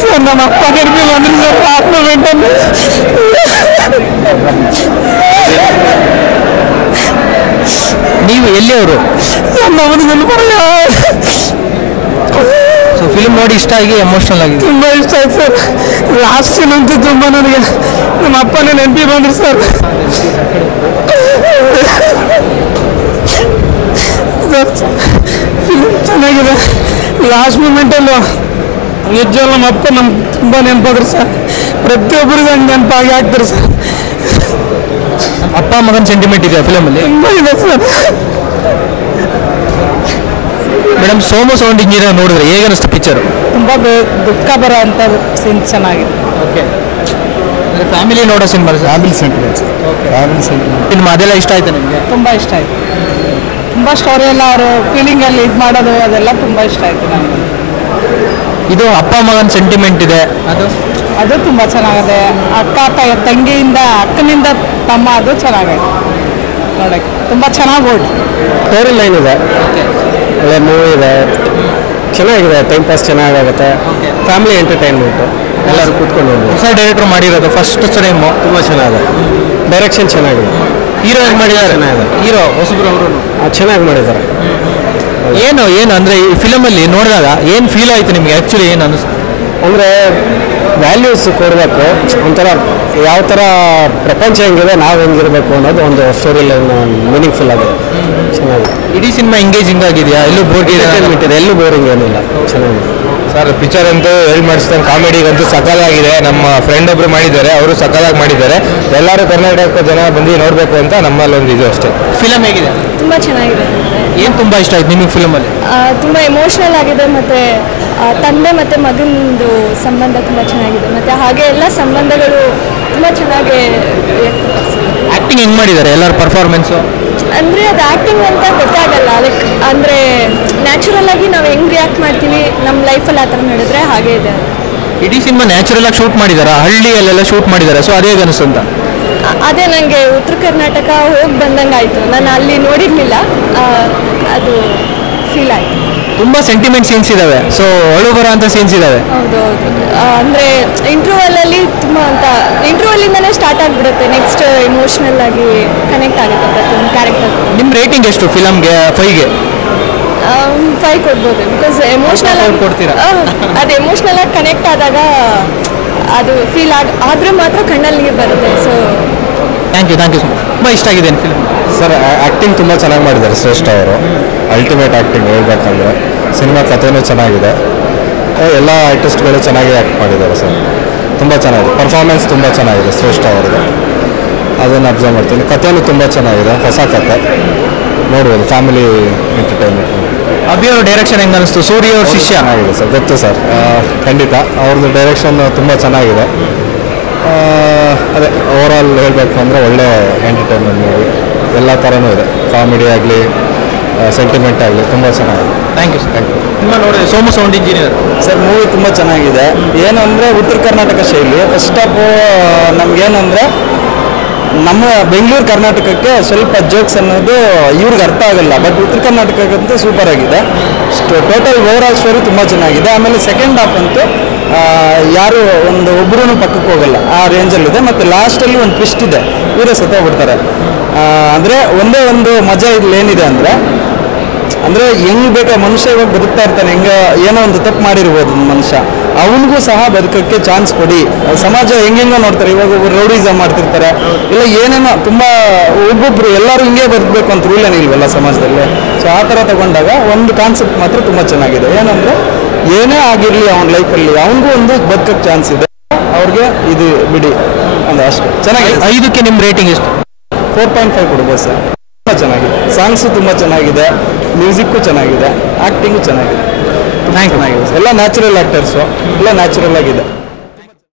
Sir ನಮ್ಮ ಅಪ್ಪ ನೆನಪಿ ಬಂದ್ರಿ ಸರ್ ಆತ್ಮ ಮೆಂಟಲ್ ನೀವು ಎಲ್ಲಿಯವರು? ನಮ್ಮದು ಗುಲ್ಬರ್ಗ. ಸೊ ಫಿಲ್ಮ್ ನೋಡಿ ಇಷ್ಟ ಆಗಿ ಎಮೋಷನಲ್ ಆಗಿದೆ. ತುಂಬ ಇಷ್ಟ ಆಯ್ತು ಸರ್. ಲಾಸ್ಟ್ ಸೀನ್ ಅಂತೂ ತುಂಬ ನನಗೆ ನಮ್ಮ ಅಪ್ಪನೇ ನೆನಪಿ ಬಂದ್ರಿ ಸರ್. ಫಿಲ್ಮ್ ಚೆನ್ನಾಗಿದೆ. ಲಾಸ್ಟ್ ಮೂಮೆಂಟಲ್ಲೂ ನಿಜವಲ್ಲ ನಮ್ಮ ಅಪ್ಪ ನಮ್ಗೆ ತುಂಬ ನೆನಪಾದ್ರು ಸರ್. ಪ್ರತಿಯೊಬ್ಬರಿಗೂ ಹಂಗೆ ನೆನಪಾಗಿ ಆಗ್ತಾರೆ ಸರ್. ಅಪ್ಪ ಮಗನ ಸೆಂಟಿಮೆಂಟ್ ಇದೆ ಫಿಲಮಲ್ಲಿ. ತುಂಬ ಇದೆ sir. Madam Somu sound engineer ನೋಡಿದ್ರೆ ಹೇಗೆ ಅನಿಸ್ತು ಪಿಕ್ಚರು? ತುಂಬ ದುಃಖ ಬರೋ ಅಂಥ ಸೀನ್ ಚೆನ್ನಾಗಿದೆ. ಓಕೆ, ಫ್ಯಾಮಿಲಿ ನೋಡೋ cinema. Family sentiments. Family sentiment cinema ಅದೆಲ್ಲ ಇಷ್ಟ ಆಯ್ತು ನಿಮಗೆ? ತುಂಬ ಇಷ್ಟ ಆಯಿತು. ತುಂಬ ಸ್ಟೋರಿ ಎಲ್ಲ ಅವರು ಫೀಲಿಂಗಲ್ಲಿ ಇದು ಮಾಡೋದು ಅದೆಲ್ಲ ತುಂಬ ಇಷ್ಟ ಆಯಿತು ನನಗೆ. ಇದು ಅಪ್ಪ ಮಗನ ಸೆಂಟಿಮೆಂಟ್ ಇದೆ, ಅದು ತುಂಬ ಚೆನ್ನಾಗಿದೆ. ತಂಗಿಯಿಂದ ಅಕ್ಕನಿಂದ ತಮ್ಮ ಅದು ಚೆನ್ನಾಗಿದೆ ನೋಡೋಕ್ಕೆ. ತುಂಬ ಚೆನ್ನಾಗಿ ಓಡಿ ಸ್ಟೋರಿ ಲೈನ್ ಇದೆ, ಒಳ್ಳೆ ಮೂವಿ ಇದೆ, ಚೆನ್ನಾಗಿದೆ. ಟೈಮ್ ಪಾಸ್ ಚೆನ್ನಾಗಾಗುತ್ತೆ. ಫ್ಯಾಮಿಲಿ ಎಂಟರ್ಟೈನ್ಮೆಂಟು, ಎಲ್ಲರೂ ಕೂತ್ಕೊಂಡು ಹೊಸ ಡೈರೆಕ್ಟರ್ ಮಾಡಿರೋದು ಫಸ್ಟ್ ಟೈಮು. ತುಂಬ ಚೆನ್ನಾಗಿದೆ. ಡೈರೆಕ್ಷನ್ ಚೆನ್ನಾಗಿದೆ. ಹೀರೋ ಹೆಂಗೆ ಮಾಡಿದ್ದಾರೆ? ಚೆನ್ನಾಗಿದೆ. ಹೀರೋ ಹೊಸಬ್ರು ಅವರು ಚೆನ್ನಾಗಿ ಮಾಡಿದ್ದಾರೆ. ಏನು ಅಂದರೆ ಈ ಫಿಲಮಲ್ಲಿ ನೋಡಿದಾಗ ಏನು ಫೀಲ್ ಆಯಿತು ನಿಮಗೆ? ಆ್ಯಕ್ಚುಲಿ ಏನು ಅನ್ನಿಸ್ತು ಅಂದರೆ ವ್ಯಾಲ್ಯೂಸ್ ಕೊಡಬೇಕು. ಒಂಥರ ಯಾವ ಥರ ಪ್ರಪಂಚ ಹೆಂಗಿದೆ, ನಾವು ಹೆಂಗಿರಬೇಕು ಅನ್ನೋದು ಒಂದು ಸ್ಟೋರಿ ಲೈನ್ ಮೀನಿಂಗ್ಫುಲ್ ಆಗಿದೆ. ಚೆನ್ನಾಗಿದೆ. ಇಡೀ ಸಿನಿಮಾ ಎಂಗೇಜಿಂಗ್ ಆಗಿದೆಯಾ? ಎಲ್ಲೂ ಬೋರ್ಡ್ ಇದೆ? ಎಲ್ಲೂ ಬೋರಿಂಗ್ ಏನಿಲ್ಲ, ಚೆನ್ನಾಗಿದೆ ಸರ್. ಪಿಕ್ಚರ್ ಅಂತೂ ಹೇಳಿ ಮಾಡಿಸ್ದಂಗೆ ಕಾಮಿಡಿಗಂತೂ ಸಕಲಾಗಿದೆ. ನಮ್ಮ ಫ್ರೆಂಡ್ ಒಬ್ರು ಮಾಡಿದ್ದಾರೆ, ಅವರು ಸಕಲಾಗಿ ಮಾಡಿದ್ದಾರೆ. ಎಲ್ಲರೂ ಕರ್ನಾಟಕ ಜನ ಬಂದು ನೋಡಬೇಕು ಅಂತ ನಮ್ಮಲ್ಲಿ ಒಂದು ಇದು ಅಷ್ಟೇ. ಫಿಲಮ್ ಹೇಗಿದೆ? ತುಂಬ ಚೆನ್ನಾಗಿದೆ. ಏನು ತುಂಬ ಇಷ್ಟ ಆಯ್ತು ನಿಮಗೆ ಫಿಲಮಲ್ಲಿ? ತುಂಬ ಎಮೋಷ್ನಲ್ ಆಗಿದೆ. ಮತ್ತು ತಂದೆ ಮತ್ತು ಮಗನದು ಸಂಬಂಧ ತುಂಬ ಚೆನ್ನಾಗಿದೆ. ಮತ್ತು ಹಾಗೆ ಎಲ್ಲ ಸಂಬಂಧಗಳು ತುಂಬ ಚೆನ್ನಾಗಿ ಆ್ಯಕ್ಟಿಂಗ್ ಹೆಂಗೆ ಮಾಡಿದ್ದಾರೆ ಎಲ್ಲರ ಪರ್ಫಾರ್ಮೆನ್ಸು? ಅಂದರೆ ಅದು ಆ್ಯಕ್ಟಿಂಗ್ ಅಂತ ಗೊತ್ತಾಗಲ್ಲ. ಲೈಕ್ ಅಂದರೆ ನ್ಯಾಚುರಲ್ ಆಗಿ ನಾವು ಹೆಂಗೆ ರಿಯಾಕ್ಟ್ ಮಾಡ್ತೀವಿ ನಮ್ಮ ಲೈಫಲ್ಲಿ ಆ ಥರ ನಡೆದ್ರೆ ಹಾಗೆ ಇದೆ. ಇಡೀ ಸಿನಿಮಾ ನ್ಯಾಚುರಲ್ ಆಗಿ ಶೂಟ್ ಮಾಡಿದ್ದಾರೆ, ಹಳ್ಳಿಯಲ್ಲೆಲ್ಲ ಶೂಟ್ ಮಾಡಿದ್ದಾರೆ. ಸೊ ಅದೇ ಅನಿಸ್ತು ಅಂತ. ಅದೇ ನನಗೆ ಉತ್ತರ ಕರ್ನಾಟಕ ಹೋಗಿ ಬಂದಂಗೆ ಆಯಿತು. ನಾನು ಅಲ್ಲಿ ನೋಡಿರಲಿಲ್ಲ, ಅದು ಫೀಲ್ ಆಯಿತು. ತುಂಬ ಸೆಂಟಿಮೆಂಟ್ ಸೀನ್ಸ್ ಇದ್ದಾವೆ, ಸೊ ಅಳು ಬರೋ ಅಂಥ ಸೀನ್ಸ್ ಇದ್ದಾವೆ. ಹೌದು ಅಂದರೆ ಇಂಟರ್ವಲಲ್ಲಿ ತುಂಬ ಅಂತ ಇಂಟರ್ವಲಿಂದನೇ ಸ್ಟಾರ್ಟ್ ಆಗಿಬಿಡುತ್ತೆ. ನೆಕ್ಸ್ಟ್ ಎಮೋಷ್ನಲ್ ಆಗಿ ಕನೆಕ್ಟ್ ಆಗುತ್ತೆ ಪ್ರತಿಯೊಂದು ಕ್ಯಾರೆಕ್ಟರ್. ನಿಮ್ಮ ರೇಟಿಂಗ್ ಎಷ್ಟು ಫಿಲಮ್ಗೆ? 5ಗೆ 5 ಕೊಡ್ಬೋದು. ಬಿಕಾಸ್ ಎಮೋಷ್ನಲ್ ಆಗಿ ಕೊಡ್ತೀರಾ? ಅದು ಎಮೋಷ್ನಲ್ ಆಗಿ ಕನೆಕ್ಟ್ ಆದಾಗ ಅದು ಫೀಲ್ ಆದರೆ ಮಾತ್ರ ಕಣ್ಣಲ್ಲಿ ಬರುತ್ತೆ. So thank you so much. ತುಂಬ ಇಷ್ಟ ಆಗಿದೆ ಫಿಲ್ಮ್ ಸರ್. ಆ್ಯಕ್ಟಿಂಗ್ ತುಂಬ ಚೆನ್ನಾಗಿ ಮಾಡಿದ್ದಾರೆ ಶ್ರೇಷ್ಠ ಅವರು. ಅಲ್ಟಿಮೇಟ್ ಆ್ಯಕ್ಟಿಂಗ್ ಹೇಳ್ಬೇಕಂದ್ರೆ. ಸಿನಿಮಾ ಕಥೆನೂ ಚೆನ್ನಾಗಿದೆ, ಎಲ್ಲ ಆರ್ಟಿಸ್ಟ್ಗಳು ಚೆನ್ನಾಗಿ ಆ್ಯಕ್ಟ್ ಮಾಡಿದ್ದಾರೆ ಸರ್. ತುಂಬ ಚೆನ್ನಾಗಿದೆ. ಪರ್ಫಾರ್ಮೆನ್ಸ್ ತುಂಬ ಚೆನ್ನಾಗಿದೆ ಶ್ರೇಷ್ಠ ಅವ್ರಿಗೆ, ಅದನ್ನು ಅಬ್ಸರ್ವ್ ಮಾಡ್ತೀನಿ. ಕಥೆನೂ ತುಂಬ ಚೆನ್ನಾಗಿದೆ, ಹೊಸ ಕಥೆ ನೋಡ್ಬೋದು. Family entertainment. ಅಭಿ ಅವ್ರ ಡೈರೆಕ್ಷನ್ ಹೆಂಗೆ ಅನಿಸ್ತು? ಸೂರ್ಯ ಅವ್ರ ಶಿಷ್ಯ ಚೆನ್ನಾಗಿದೆ ಸರ್. ಗೊತ್ತು ಸರ್, ಖಂಡಿತ ಅವ್ರದ್ದು ಡೈರೆಕ್ಷನ್ ತುಂಬ ಚೆನ್ನಾಗಿದೆ. ಅದೇ ಓವರಾಲ್ ಹೇಳಬೇಕು ಅಂದರೆ ಒಳ್ಳೆ ಎಂಟರ್ಟೈನ್ಮೆಂಟ್ ಮೂವಿ. ಎಲ್ಲ ಥರನೂ ಇದೆ, ಕಾಮಿಡಿ ಆಗಲಿ ಸೆಂಟಿಮೆಂಟ್ ಆಗಲಿ ತುಂಬ ಚೆನ್ನಾಗಿದೆ. Thank you sir. ತುಂಬ ನೋಡಿ Somu sound engineer sir. Movie ತುಂಬ ಚೆನ್ನಾಗಿದೆ. ಏನು ಅಂದರೆ ಉತ್ತರ ಕರ್ನಾಟಕ ಶೈಲಿ. ಫಸ್ಟ್ ಆಫ್ ನಮಗೇನಂದರೆ ನಮ್ಮ ಬೆಂಗಳೂರು ಕರ್ನಾಟಕಕ್ಕೆ ಸ್ವಲ್ಪ ಜೋಕ್ಸ್ ಅನ್ನೋದು ಇವ್ರಿಗೆ ಅರ್ಥ ಆಗಲ್ಲ. ಬಟ್ ಉತ್ತರ ಕರ್ನಾಟಕಕ್ಕಂತೂ ಸೂಪರ್ ಆಗಿದೆ. ಟೋಟಲ್ ಓವರಾಲ್ ಸ್ಟೋರಿ ತುಂಬ ಚೆನ್ನಾಗಿದೆ. ಆಮೇಲೆ ಸೆಕೆಂಡ್ ಹಾಫ್ ಅಂತೂ ಯಾರು ಒಬ್ಬರೂ ಪಕ್ಕಕ್ಕೆ ಹೋಗಲ್ಲ ಆ ರೇಂಜಲ್ಲಿದೆ. ಮತ್ತು ಲಾಸ್ಟಲ್ಲಿ ಒಂದು ಟ್ವಿಸ್ಟ್ ಇದೆ, ಇವರೇ ಸತ್ತೋಗ್ಬಿಡ್ತಾರೆ. ಅಂದರೆ ಒಂದೇ ಒಂದು ಮಜಾ ಇಲ್ಲಿ ಏನಿದೆ ಅಂದರೆ ಹೆಂಗೆ ಬೇಕಾ ಮನುಷ್ಯ ಇವಾಗ ಬದುಕ್ತಾ ಇರ್ತಾನೆ. ಹೆಂಗೆ ಏನೋ ಒಂದು ತಪ್ಪು ಮಾಡಿರ್ಬೋದು ಮನುಷ್ಯ, ಅವನಿಗೂ ಸಹ ಬದುಕೋಕ್ಕೆ ಚಾನ್ಸ್ ಕೊಡಿ. ಸಮಾಜ ಹೆಂಗೆಂಗೋ ನೋಡ್ತಾರೆ. ಇವಾಗ ಒಬ್ಬರು ರೌಡಿಸಮ್ ಮಾಡ್ತಿರ್ತಾರೆ, ಇಲ್ಲ ಏನೇನೋ ತುಂಬ ಒಬ್ಬೊಬ್ಬರು ಎಲ್ಲರೂ ಹಿಂಗೆ ಬದುಕಬೇಕು ಅಂತ ರೂಲ್ ಏನಿಲ್ವಲ್ಲ ಸಮಾಜದಲ್ಲಿ. ಸೊ ಆ ಥರ ತಗೊಂಡಾಗ ಒಂದು ಕಾನ್ಸೆಪ್ಟ್ ಮಾತ್ರ ತುಂಬ ಚೆನ್ನಾಗಿದೆ. ಏನಂದರೆ ಏನೇ ಆಗಿರಲಿ ಅವನ ಲೈಫಲ್ಲಿ ಅವನಿಗೂ ಒಂದು ಬದುಕೋಕ್ಕೆ ಚಾನ್ಸ್ ಇದೆ. ಅವ್ರಿಗೆ ಇದು ಬಿಡಿ ಅಂದರೆ ಅಷ್ಟು ಚೆನ್ನಾಗಿದೆ. 5ಕ್ಕೆ ನಿಮ್ಮ ರೇಟಿಂಗ್ ಎಷ್ಟು? 4.5 ಕೊಡ್ಬೋದು ಸರ್. ತುಂಬ ಚೆನ್ನಾಗಿದೆ. ಸಾಂಗ್ಸು ತುಂಬ ಚೆನ್ನಾಗಿದೆ, ಮ್ಯೂಸಿಕ್ಕು ಚೆನ್ನಾಗಿದೆ, ಆ್ಯಕ್ಟಿಂಗು ಚೆನ್ನಾಗಿದೆ. ಚೆನ್ನಾಗಿದೆ. ಎಲ್ಲ ನ್ಯಾಚುರಲ್ ಆ್ಯಕ್ಟರ್ಸು, ಎಲ್ಲ ನ್ಯಾಚುರಲ್ ಆಗಿದೆ.